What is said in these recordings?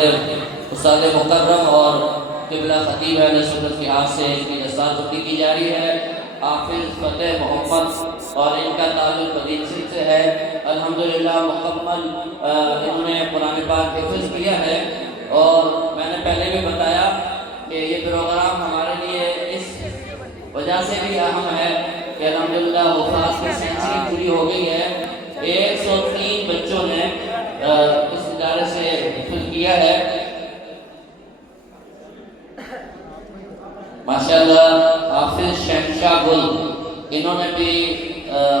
استاد مکرم اور قبلہ خطیب اہل سنت کے ہاتھ سے ان کی دستار بندی کی جا رہی ہے۔ حافظ فتح محمد اور ان کا تعلق قدیم سندھ سے ہے۔ الحمدللہ مکمل انہوں نے قرآن پاک حفظ کیا ہے، اور میں نے پہلے بھی بتایا کہ یہ پروگرام ہمارے لیے اس وجہ سے بھی اہم ہے کہ الحمدللہ حفاظ کی سلسلہ پوری ہو گئی ہے۔ 103 بچوں نے اس ادارے سے حفظ کیا ہے۔ ماشاءاللہ حافظ شہنشاہ گل انہوں نے بھی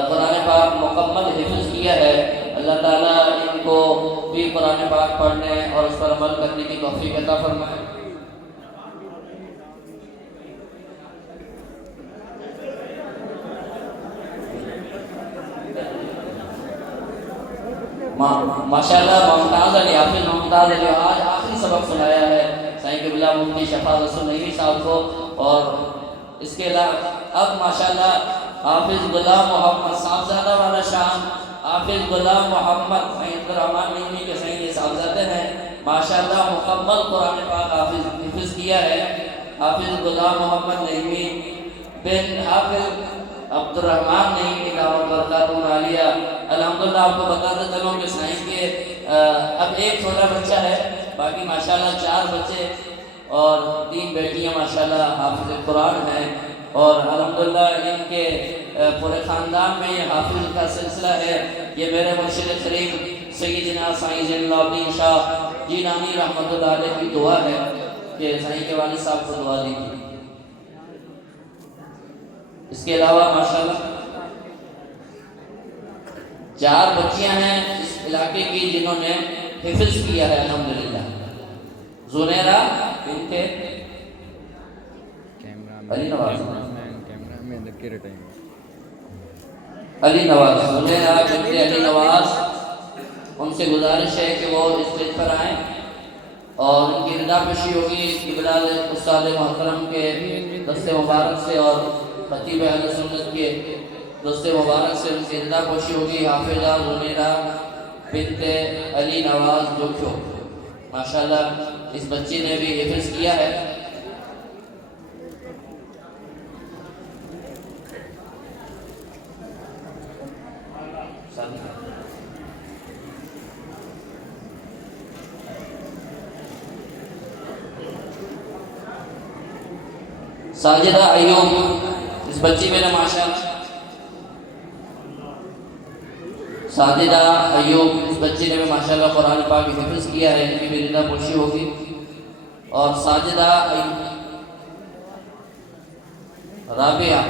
قرآن پاک مکمل حفظ کیا ہے۔ اللہ تعالیٰ ان کو بھی قرآن پاک پڑھنے اور اس پر عمل کرنے کی توفیق عطا فرمائے۔ ماشاءاللہ ممتاز علی حافظ ممتاز علی آج آخری سبق سنایا ہے سائیں قبلہ مفتی شفا رسول نعیمی صاحب کو، اور اس کے علاوہ اب ماشاءاللہ حافظ غلام محمد صاحبزادہ والا شان حافظ غلام محمد سائیں عبدالرحمن نعیمی کے سائیں صاحبزادے ہیں، ماشاءاللہ مکمل قرآن پاک حفظ کیا ہے۔ حافظ غلام محمد نعیمی بن حافظ عبدالرحمن نعیمی دعوت برکاتہ عالیہ۔ الحمدللہ آپ کو بتاتے چلوں کہ سائیں کے اب ایک چھوٹا بچہ ہے، باقی ماشاءاللہ 4 بچے اور 3 بیٹیاں ماشاءاللہ حافظ قرآن ہیں، اور الحمدللہ ان کے پورے خاندان میں یہ حافظ کا سلسلہ ہے۔ یہ میرے مرشد قریب سیدنا سائیں زین العابدین شاہ جیلانی رحمۃ اللہ علیہ کی دعا ہے کہ سائیں کے والد صاحب کو دعا دیجیے۔ اس کے علاوہ ماشاءاللہ 4 بچیاں ہیں اس علاقے کی جنہوں نے حفظ کیا ہے الحمدللہ۔ زنیرہ بنت علی نواز زنیرہ بنت علی نواز، ان سے گزارش ہے کہ وہ اسٹیج پر آئیں اور ان کی رضا پوشی ہوگی قبلہ استاد محترم کے دست مبارک سے اور خطیب اہل سنت کے دست مبارک سے ان کی رضا پوشی ہوگی۔ حافظہ زنیرہ بنت علی نواز جوکھو، ماشاءاللہ اس بچی نے بھی حفظ کیا ہے۔ ساجدہ ایوب، اس بچی میں نے ماشاءاللہ ساجدہ ایوب، اس بچی نے بھی ماشاءاللہ قرآن پاک حفظ کیا ہے، ان کی بھی رضا پوشی ہوگی۔ اور ساجدہ رابعہ،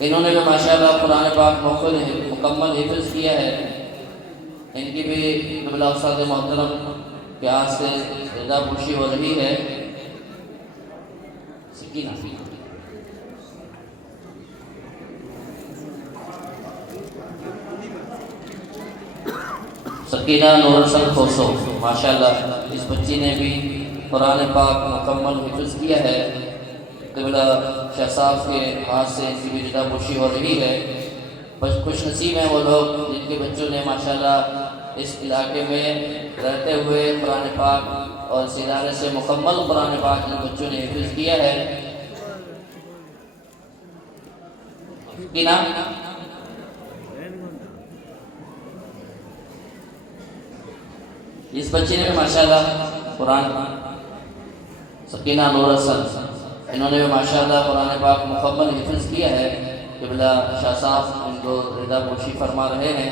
انہوں نے بھی ماشاءاللہ قرآن پاک مکمل حفظ کیا ہے، ان کی بھی قبلہ استاد محترم کے ہاتھ سے رضا پوشی ہو رہی ہے۔ سکینہ نور حسن کھوسو، ماشاءاللہ اس بچی نے بھی قرآن پاک مکمل حفظ کیا ہے، قبلہ شاہ صاحب کے ہاتھ سے ان کی بھی رضا پوشی ہو رہی ہے۔ بس خوش نصیب ہیں وہ لوگ جن کے بچوں نے ماشاءاللہ اس علاقے میں رہتے ہوئے قرآن پاک اور اس ادارے سے مکمل قرآن پاک ان بچوں نے حفظ کیا ہے۔ کی نام اس بچے نے بھی ماشاءاللہ قرآن سکینہ نور حسن، انہوں نے بھی ماشاءاللہ قرآن پاک مکمل حفظ کیا ہے، قبلہ شاہ صاحب ان کو رضا پوشی فرما رہے ہیں۔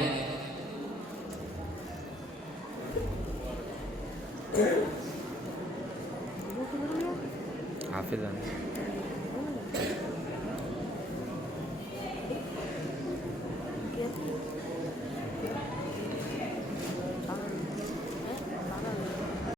حافظ